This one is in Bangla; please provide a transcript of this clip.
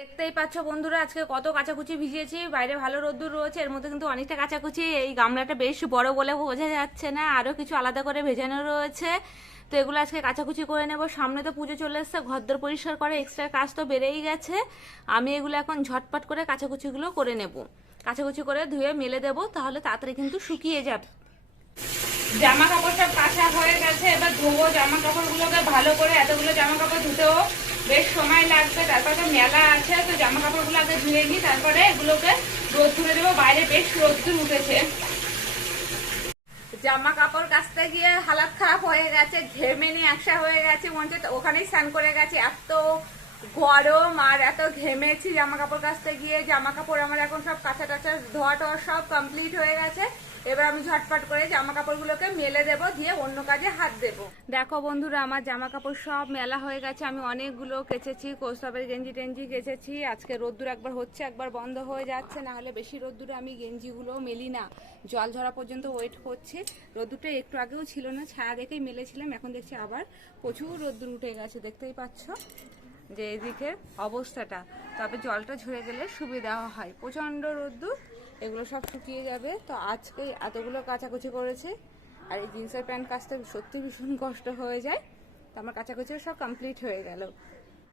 দেখতেই পাচ্ছ বন্ধুরা, আজকে কত কাচাকুচি ভিজিয়েছি। বাইরে ভালো রোদ্দুর রয়েছে, এর মধ্যে কিন্তু অনেকটা কাচাকুচি। এই গামলাটা বেশ বড় বলে বোঝা যাচ্ছে না, আরও কিছু আলাদা করে ভেজানো রয়েছে। তো এগুলো আজকে কাচাকুচি করে নেব। সামনে তো পুজো চলে এসছে ঘরদোর পরিষ্কার করে এক্সট্রা কাজ তো বেড়েই গেছে। আমি এগুলো এখন ঝটপট করে কাচাকুচিগুলো করে নেব। কাচাকুচি করে ধুয়ে মেলে দেবো, তাহলে তাড়াতাড়ি কিন্তু শুকিয়ে যাবে। জামা কাপড় সব কাঁচা হয়ে গেছে, এবার ধোবো জামা কাপড়গুলোকে ভালো করে, এতগুলো জামা কাপড় ধুতেও বেশ সময় লাগবে, তারপরে তো মেলা আছে, তো জামা কাপড়গুলো আগে ধুয়ে নিই, তারপরে এগুলোকে রোদ ধুয়ে দেবো, বাইরে বেশ রোদ্দুর উঠেছে। জামা কাপড় কাচতে গিয়ে হালাত খারাপ হয়ে গেছে, ঘেমে নিয়ে একসা হয়ে গেছে মনে হচ্ছে ওখানেই স্নান করে গেছে, এত গরম আর এত ঘেমেছি জামা কাপড় কাচতে গিয়ে জামা কাপড় আমার এখন সব কাঁচা টাচা ধোয়া টোয়া সব কমপ্লিট হয়ে গেছে। এবার আমি ঝটপট করে জামা কাপড়গুলোকে মেলে দেবো, দিয়ে অন্য কাজে হাত দেবো। দেখো বন্ধুরা, আমার জামা কাপড় সব মেলা হয়ে গেছে। আমি অনেকগুলো কেচেছি কোস্তাবের গেঞ্জি টেঞ্জি কেচেছি। আজকে রোদ্দুর একবার হচ্ছে, একবার বন্ধ হয়ে যাচ্ছে না হলে বেশি রোদ্দুরে আমি গেঞ্জিগুলো মেলি না। জল ঝরা পর্যন্ত ওয়েট করছি। রোদ্দুরটা একটু আগেও ছিল না, ছায়া দেখেই মেলেছিলাম, এখন দেখছি আবার প্রচুর রোদ্দুর উঠে গেছে, দেখতেই পাচ্ছ? যে এদিকের অবস্থাটা। তবে জলটা ঝরে গেলে সুবিধা হয়। প্রচণ্ড রোদ্দুর, এগুলো সব শুকিয়ে যাবে। তো আজকেই এতগুলো কাচাকুচি করেছে। আর এই জিন্সের প্যান্ট কাচতে সত্যি ভীষণ কষ্ট হয়ে যায়। তো আমার কাচাকুচিও সব কমপ্লিট হয়ে গেল।